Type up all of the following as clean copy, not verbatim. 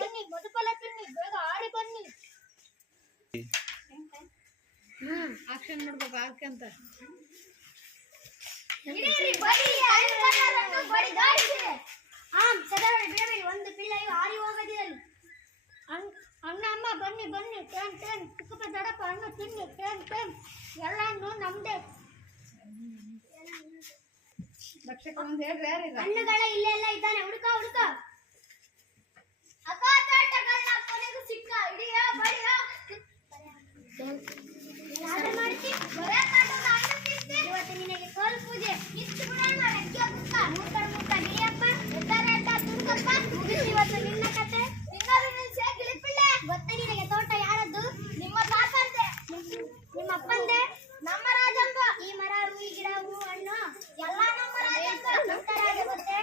ಬನ್ನಿ ಮಧುಫಲ ತಿನ್ನಿ, ಬೇಗ ಆಡಿ ಬನ್ನಿ. ಆಕ್ಷನ್ ಮಾಡ್ಬೇಕು ಆಡ್ಕಂತ. ಒಂದು ಪಿಳ್ಳೆಯು ಹಾರಿ ಹೋಗದಿರಲಿ. ಅಣ್ಣ ಅಮ್ಮ ಬನ್ನಿ ಬನ್ನಿ, ಟೇನ್ ಟೇನ್ ಚಿಕ್ಕಪ್ಪ ದಡಪ್ಪ ಹಣ್ಣು ತಿನ್ನಿ, ಟೇನ್ ಟೇನ್ ಎಲ್ಲಾನು ನಮ್ದೇ. ರಕ್ಷಕ ಒಂದು ಹೇಳ್ರಿ ಯಾರೀಗ? ಹಣ್ಣುಗಳ ಇಲ್ಲೆಲ್ಲ ಇದ್ದಾನೆ, ಹುಡುಕ ಹುಡುಕ. ಅಕ್ಕ ತಾಟಗಲ್ಲ ಕೊನೆಗೂ ಸಿಕ್ಕ, ಇಡಿಯ ಬಡಿಯ ಮಾಡ್ತಿ ಬರೇ ತಾಟದ ಹಣ್ಣು ತಿಂತೆ. ಇವತ್ತು ನಿನಗೆ ಕೋಲ್ ಪೂಜೆ ಇಷ್ಟು ಬಿಡೋಣ. ರೆಕ್ಕೆ ಪುಕ್ಕ ಮುಟ್ಟ ಮುಟ್ಟ ಗಿಳಿಯಪ್ಪ ಎತ್ತಾರೆ ಅಂತ ತುಡುಕಪ್ಪ. ಮುಗಿಸಿ ಇವತ್ತು ನಿನ್ನ ಕತೆ. ಗೊತ್ತ ನಿನಗೆ ತೋಟ ಯಾರದ್ದು? ನಿಮ್ಮ ತಾತಂದೆ. ನಿಮ್ಮ ಅಪ್ಪಂದೆ? ನಮ್ಮ ರಾಜಂಗ. ಈ ಮರ ಈ ಗಿಡ ಹೂ ಹಣ್ಣು ಎಲ್ಲ ನಮ್ಮ ರಾಜಂಗ. ರಾಜ ಗೊತ್ತೇ?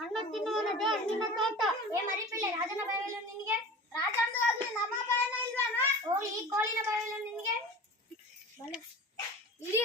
ಹಣ್ಣು ತಿನ್ನುವನದೇ ಹಣ್ಣಿನ ತೋಟ. ಏ ಮರಿಪಿಳ್ಳೆ, ರಾಜನ ಬಾಯಲ್ಲ ನಿನಗೆ? ರಾಜ ಅಂದು ಆಗ್ಲಿ ನಮ್ಮ ಬಾಯನ ಇಲ್ವಾನ? ಓ ಈ ಕೋಳಿನ ಬಾಯಲ್ಲ ನಿನಗೆ? ಇಡೀ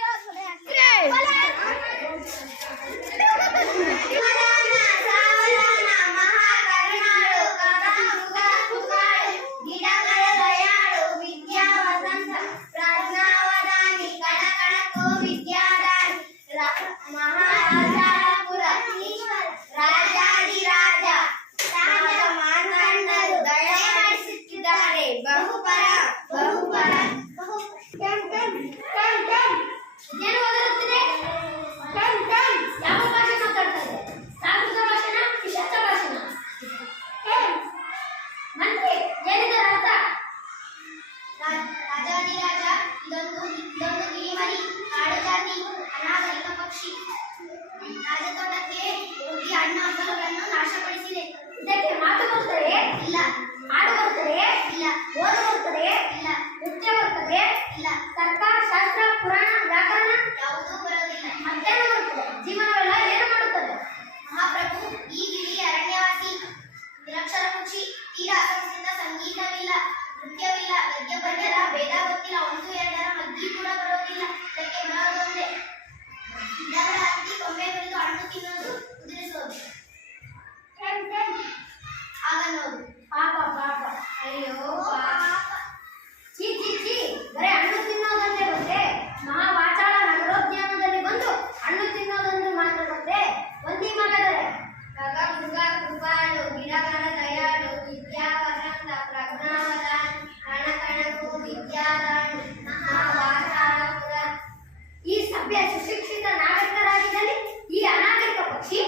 ಸುಶಿಕ್ಷಿತ ನಾಗರಿಕರಾಗಿದ್ದಲ್ಲಿ ಈ ಅನಾಗರಿಕ ಪಕ್ಷಿ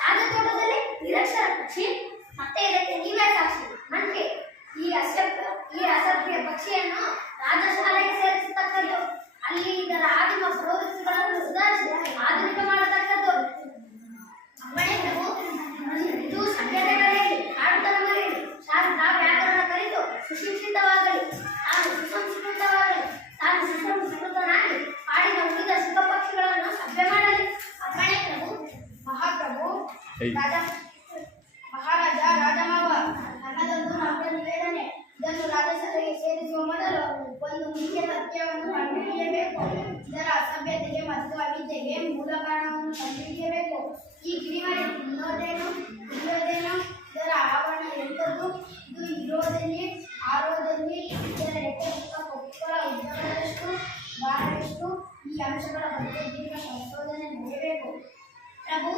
ರಾಜತೋಟದಲ್ಲಿ ನಿರಕ್ಷರ ಪಕ್ಷಿ. ಮತ್ತೆ ಇದಕ್ಕೆ ನೀವೇ ಸಾಕ್ಷಿ. ಮಂತ್ರಿ, ಈ ಅಸಭ್ಯ ಪಕ್ಷಿಯನ್ನು ರಾಜಶಾಲೆಗೆ ಸೇರಿಸತಕ್ಕದ್ದು. ಅಲ್ಲಿ ಇದರ ಆದಿಮ ಪ್ರವೃತ್ತಿಗಳನ್ನು ಸುಧಾರಿಸಿ ಆಧುನಿಕ ಮಾಡತಕ್ಕದ್ದು. ಅಮ್ಮಣೆ ಪ್ರಭು, ಇದು ಸಭ್ಯತೆಗಳಲ್ಲಿ ಆಡುತನ ಮರೆಯಲಿ. ಶಾಸ್ತ್ರ ವ್ಯಾಕರಣ ಕಲಿತು ಸುಶಿಕ್ಷಿತವಾಗಲಿ. ತಾನು ಸುಸಂಸ್ಕೃತವಾಗಲಿ. ತಾನು ಸುಸಂಸ್ಕೃತನಾಗಿ ಆಡಿದ ಉಳಿದ ಸುಖ ಪಕ್ಷಿಗಳನ್ನು ಸಭ್ಯ ಮಾಡಲಿ. ಅಮ್ಮಣೆ ಪ್ರಭು. ಮಹಾಪ್ರಭು, ಮಹಾರಾಜ ರಾಜಮಾವ, ನನ್ನದೊಂದು ನಮ್ರ ನಿವೇದನೆ. ಇದನ್ನು ರಾಜಸಭೆಗೆ ಸೇರಿಸುವ ಮೊದಲು ಒಂದು ಮುಖ್ಯ ಸತ್ಯವನ್ನು ಕಂಡುಹಿಡಿಯಬೇಕು. ಇದರ ಅಸಭ್ಯತೆಗೆ ಮತ್ತು ಅವಿದ್ಯೆಗೆ ಮೂಲ ಕಾರಣವನ್ನು ಕಂಡುಹಿಡಿಯಬೇಕು. ಈ ಗಿರಿಮನೆ ತಿನ್ನೋದೇನು ಇಲ್ಲೋದೇನು? ಇದರ ಆವರಣ ಎಂಥದ್ದು? ಇದು ಇರೋದಲ್ಲಿ ಆರೋದಲ್ಲಿ ಇದರ ರೆಕ್ಕೆ ಪುಕ್ಕ ಕೊಕ್ಕಳ ಉದ್ದಗಳೆಷ್ಟು ಭಾರವೆಷ್ಟು? ಈ ಅಂಶಗಳ ಬಗ್ಗೆ ದೀರ್ಘ ಸಂಶೋಧನೆ ನಡೆಯಬೇಕು. ಪ್ರಭು,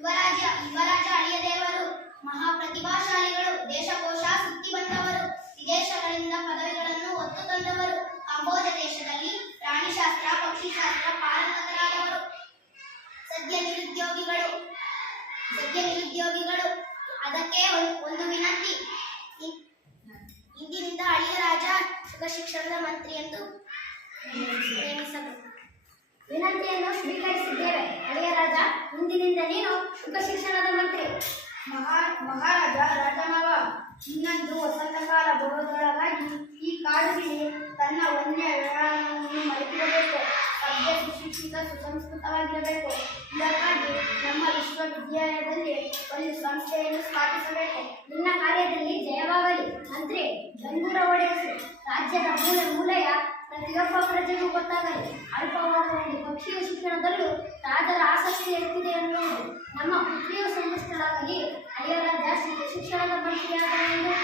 ಯುವರಾಜ ಅಳಿಯದೇವರು ಮಹಾಪ್ರತಿಭಾಶಾಲಿಗಳು. ದೇಶಕೋಶ ಸುತ್ತಿ ಬಂದವರು. ವಿದೇಶಗಳಿಂದ ಪದವಿಗಳನ್ನು ಹೊತ್ತು ತಂದವರು. ಕಾಂಬೋಜ ದೇಶದಲ್ಲಿ ಪ್ರಾಣಿಶಾಸ್ತ್ರ ಪಕ್ಷಿಶಾಸ್ತ್ರ ಪಾರಂಗತರಾದವರು. ಸದ್ಯ ನಿರುದ್ಯೋಗಿಗಳು. ಅದಕ್ಕೆ ಒಂದು ವಿನಂತಿ. ಇಂದಿನಿಂದ ಅಳಿಯ ರಾಜ ಸುಖ ಶಿಕ್ಷಣದ ಮಂತ್ರಿ ಎಂದು ನೇಮಿಸಬೇಕು. ವಿನಂತಿಯನ್ನು ಸ್ವೀಕರಿಸಿದ್ದೇವೆ. ಅಳಿಯ ರಾಜ, ಇಂದಿನಿಂದ ನೀನು ಸುಖ ಶಿಕ್ಷಣದ ಮಂತ್ರಿ. ಮಹಾರಾಜ ರಾಜಮಾವ, ಇನ್ನೊಂದು ವಸಂತಕಾಲ ಬರೋದರೊಳಗಾಗಿ ಈ ಕಾಡುಗಿಳಿ ತನ್ನ ವನ್ಯ ವಿಹಾರವನ್ನು ಮರೆತಿರಬೇಕು. ಸಭ್ಯ ಸುಶಿಕ್ಷಿತ ಸುಸಂಸ್ಕೃತವಾಗಿರಬೇಕು. ಇದಕ್ಕಾಗಿ ನಮ್ಮ ವಿಶ್ವವಿದ್ಯಾಲಯದಲ್ಲಿ ಒಂದು ಸಂಸ್ಥೆಯನ್ನು ಸ್ಥಾಪಿಸಬೇಕು. ನಿನ್ನ ಕಾರ್ಯದಲ್ಲಿ ಜಯವಾಗಲಿ. ಮಂತ್ರಿ, ಜಂಗೂರ ಒಡೆಯಸು. ರಾಜ್ಯದ ಮೂಲೆಯ ಪ್ರತಿಯೊಬ್ಬ ಪ್ರಜೆಗೂ ಗೊತ್ತಾಗಲಿ. ಅಲ್ಪವಾದ ಒಂದು ಪಕ್ಷಿಯ ಶಿಕ್ಷಣ ಶಿಕ್ಷಣದಲ್ಲೂ ರಾಜರ ಆಸಕ್ತಿ ಎತ್ತಿದೆ ಎನ್ನುವುದು. ನಮ್ಮ ಪುತ್ರಿಯು ಸಂತುಷ್ಟಳಾಗಲಿ. ಹಳೆಯ ರಾಜ ಶಿಕ್ಷಣದ ಮಂತ್ರಿಯಾದ ಎಂದು